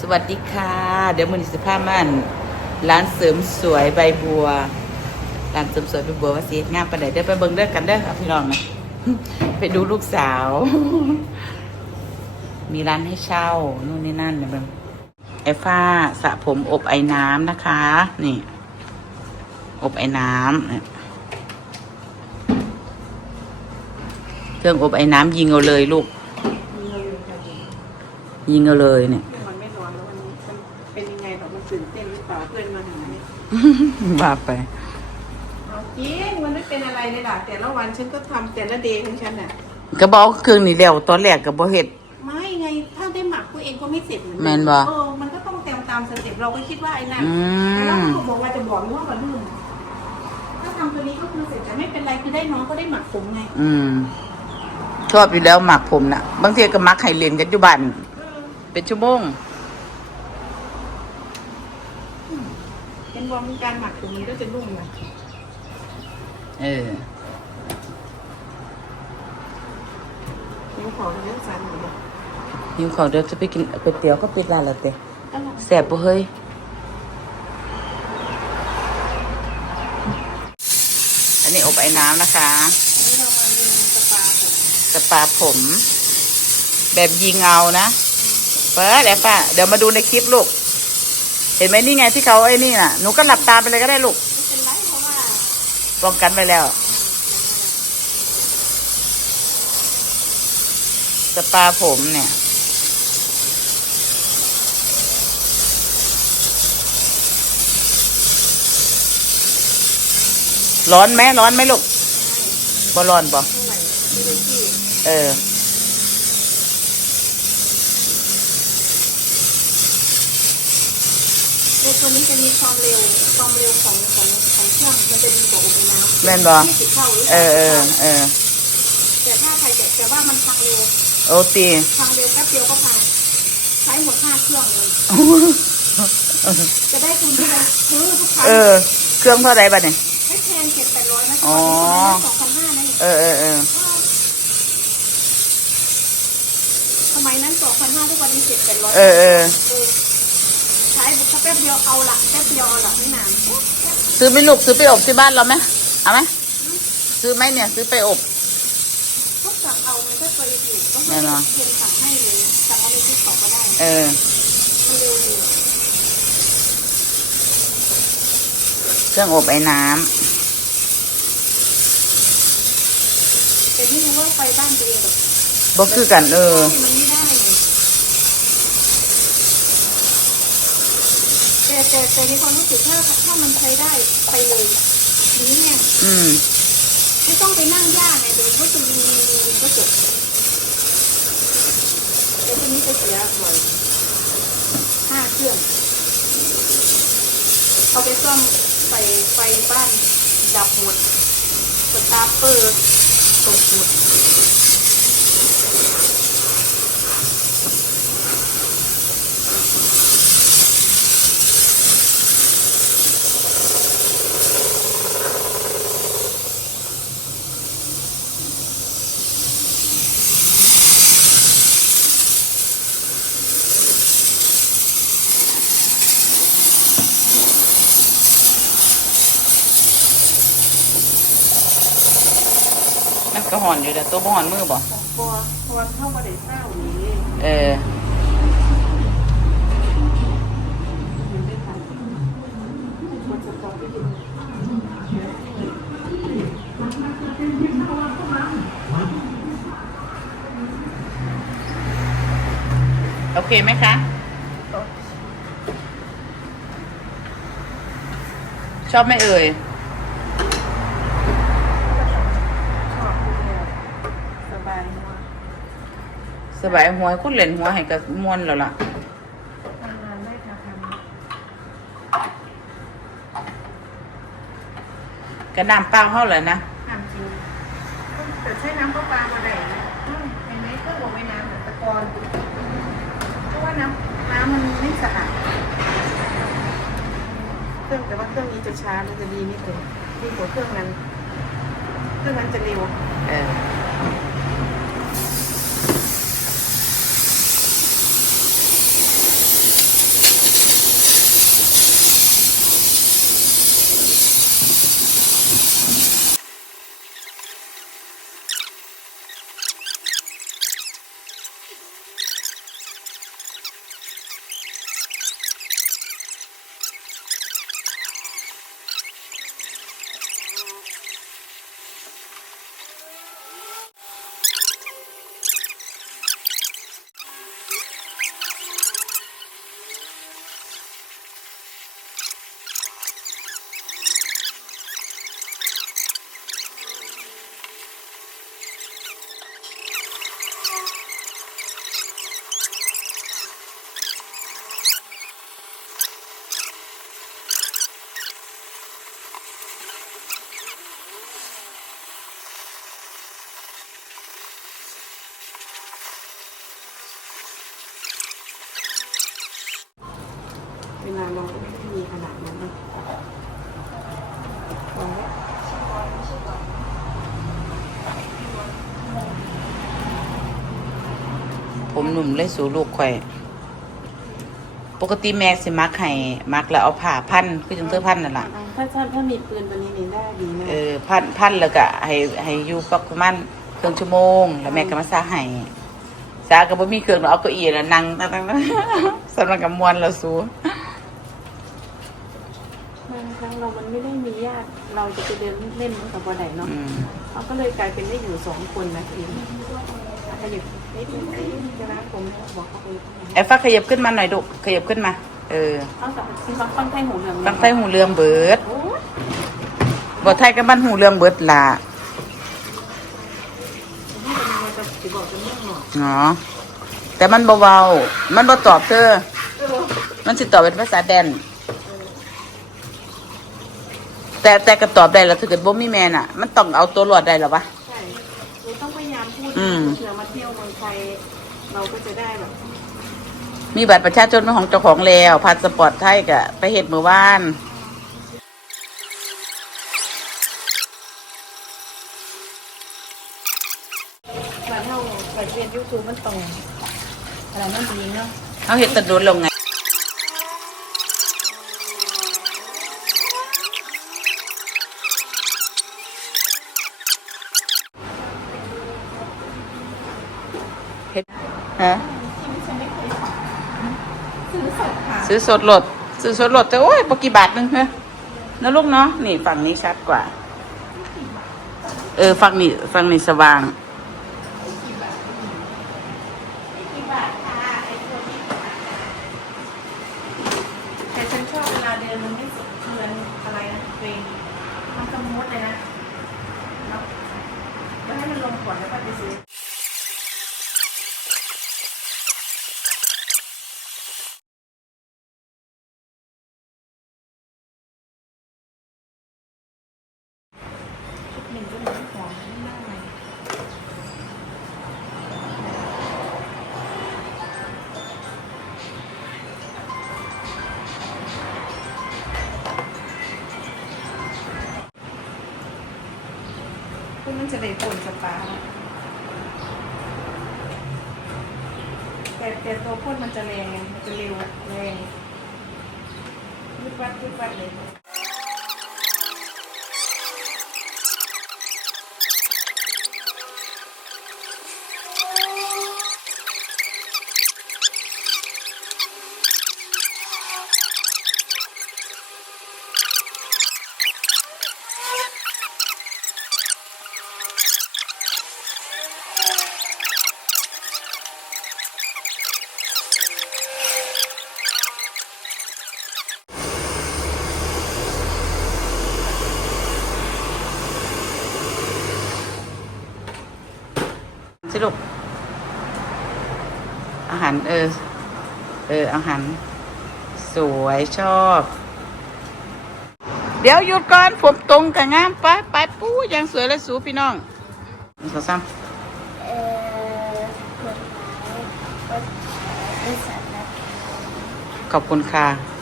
สวัสดีค่ะ เดี๋ยวมือนิสภาพมันร้านเสริมสวยใบบัว ร้านเสริมสวยใบบัวว่าสีงามประเดี๋ยวไปเบิ่งเด้อกันเด้อค่ะพี่น้องนะไปดูลูกสาว มีร้านให้เช่านู่นนี่นั่นนะเบิ่งไอ้ฟ้าสระผมอบไอ้น้ำนะคะ นี่ อบไอ้น้ำเนี่ยเครื่องอบไอ้น้ำยิงเอาเลยลูก ยิงเอาเลยเนี่ย เนี่ยว่าไปเอาจริงมันไม่เป็นอะไรเลยล่ะแต่ละวันฉันก็ทำแต่ละเดย์ของฉันน่ะก็บอกเครื่องนี้แล้วตอนแรกก็บ่เฮ็ด ไม่ไงถ้าได้หมักตัวเองก็ไม่เสร็จเหมือนแม่นบ่เออมันก็ต้องเต็มตามสเต็ปเราก็คิดว่าไอ้นั่นอืม แล้วเขาบอกว่าจะบอกว่าวันลื่นถ้าทำตัวนี้ก็คือเสร็จแต่ไม่เป็นไรคือได้น้องก็ได้หมักผมไงอืม ชอบอยู่แล้วหมักผมน่ะ บางทีก็มักให้เล่นกันอยู่บ้านเป็นชั่วโมง เป็นวงการหมักตรงนี้ก็จะรุ่งนะเออนิ้วขอเรื่องสันหมดเลยหิวข้าวเดี๋ยวจะไปกินก๋วยเตี๋ยวก็ปิดร้านแล้วเต้ก็ลองแซ่บบ่เฮ้ยอันนี้อบไอ้น้ำนะคะนี่เรามาเรียนสปาผมสปาผม แบบยิงเอานะเปิดแอบฟ้าเดี๋ยวมาดูในคลิปลูก เห็นไหมนี่ไงที่เขาไอ้นี่น่ะ หนูก็หลับตาไปเลยก็ได้ลูกป้องกันไปแล้ว สปาผมเนี่ยร้อนไหมร้อนไหมลูกบ่ร้อนบ่เออ ตัวตัวนี้จะมีความเร็วความเร็วของของของเครื่องมันจะดีกว่าอบไอ้น้ำแม่นบ่ ยี่สิบเท่าหรือเออเออเออแต่ถ้าใครจะแต่ว่ามันพังเร็วโอตี พังเร็วแป๊บเดียวก็พังใช้หมดห้าเครื่องเลยจะได้ทุนเท่าไหร่ซื้อทุกครั้งเออ เครื่องเท่าไรบ้าเนี่ย ไม่แพงเจ็ดแปดร้อยนะอ๋อสองพันห้านะเออเออเออสมัยนั้นสองพันห้าทุกวันนี้เจ็ดแปดร้อยเออเออ ใช้แป๊บเดียวเอาละแป๊บเดียวเอาละไม่นานซื้อไหม่ลูกซื้อไปอบที่บ้านเราไหมเอาไหมซื้อไหมเนี่ย ซื้อไปอบก็สั่งเอาไงถ้าเคยอยู่ก็แน่นอนเพียนสั่งให้เลยสั่งเอาในที่ต่อก็ได้ เออมันเร็วดีเครื่องอบไอ้น้แต่ไม่รู้ว่าไฟบ้านตัวเองแบบำบ่คือกันเออมันไม่ได้ไง แต่แต่แต่ในความรู้สึกถ้าถ้ามันใช้ได้ไปเลยนี้เนี่ยอืมไม่ต้องไปนั่งยากไงเดี๋ยวก็จะมีมีก็จบแต่ทีนี้จะเสียบ่อยห้าเครื่องเขาไปซ่อมไฟไฟบ้านดับหมดสตาร์เปอร์ตกหมด ก็ห่อนอยู่แต่ตัวบ่ห่อนมือบ่ของบัวพอเข้ามาได้เศร้านี้เออ อยู่ด้วยกันมันจะต้องไปกิน โอเคไหมคะ ชอบไหมเอ่ย ชอบที่เนี่ยสบายมาก ส บายหัวคุณเล่นหัวให้กับมวนแล้วล่ะทำงานได้ค่ะทกระน้ำเปล่าเท่าเลยนะำทำจริงแต่ใช้น้ำก็ปลามาได้นะอืมเห็นไหมเครื่องบอกไว้น้ำแบบตะกอนเพราะว่าน้ำน้ำมันไม่สะอาดเครื่องแต่ว่าเครื่องนี้จะช้ามันจะดีนิดนึงดีกว่าเครื่องนั้นเครื่องนั้นจะเร็วเออ เวลาเราก็ไม่ได้มีขนาดนั้นนะลองไว้ ผมหนุ่มเลยสู่ลูกข่อย ปกติแม่สิมักให้มักแล้วเอาผ้าพันคือจังเสื้อพันนั่นล่ะ ถ้าถ้าถ้ามีปืนตัวนี้นี่ได้ดีนะเออพันพันแล้วก็ให้ให้อยู่ประมาณครึ่งชั่วโมง แล้วแม่ก็มาซาให้ซาก็บ่มีเครื่องเราเอาเก้าอี้แล้วนั่งตั้งๆสำหรับกับมวนเราสู้บางครั้งเรามันไม่ได้มีญาติเราจะไปเดินเล่นกับบัวใดเนาะอืม เขาก็เลยกลายเป็นได้อยู่สองคนนะเอง ขยับนิดนึงจะนะผมบอกเขาไปไอ้ฟ้าขยับขึ้นมาหน่อยดุขยับขึ้นมา เออเอาแต่ที่เขาฟังไทยหูเหลืองฟังไฟหูเรืองเบิดโอ้ยบ่ไทยกับบ้านหูเรืองเบิดล่ะนี่เป็นมันจะสิบอกจะเมื่องหน่อยเนาะแต่มันเบาๆมันบ่ตอบเธอเออมันสิตอบเป็นภาษาแดน แต่แต่ก็ตอบได้แล้วถ้าเกิดบ่มีแม่น่ะ มันต้องเอาตัวรอดได้หรอวะ อืมเผื่อมาเที่ยวเมืองไทยเราก็จะได้แบบมีบัตรประชาชนเป็นของเจ้าของแล้วพาสปอร์ตไทยก็ไปเฮ็ดมื้อวานแบบเราไปเรียนยูทูบมันตรงอะไรนั่นเองเนาะเฮาเฮ็ดแตะโดนลงไง เฮ็ดฮะซื้อสดค่ะซื้อสดโหลดซื้อสดโหลดแต่โอ้ยปกี่บาทหนึงเฮ้ยนะลูกเนาะนี่ฝั่งนี้ชัดกว่า เออ ฝั่งนี้ฝั่งนี้สว่างแต่ฉันชอบเวลาเดินมันไม่สดเหมือนอะไรนะเพลงมันสมูทเลยนะเนาะแล้วให้มันลงก่อนแล้วก็ไปซื้อ คุณมันจะได้ผลสปาแต่แต่ตัวพ่นมันจะแรงมันจะเร็วแรงยึดวัดยึดวัดเลย สิลูก อาหารเออ เออ อาหาร สวยชอบ เดี๋ยวหยุดก่อนผมตรงกับงามไปไปปู้ยังสวยและสูพี่น้องสองสามเออกดไลค์กดแชร์กด Subscribe ขอบคุณค่ะ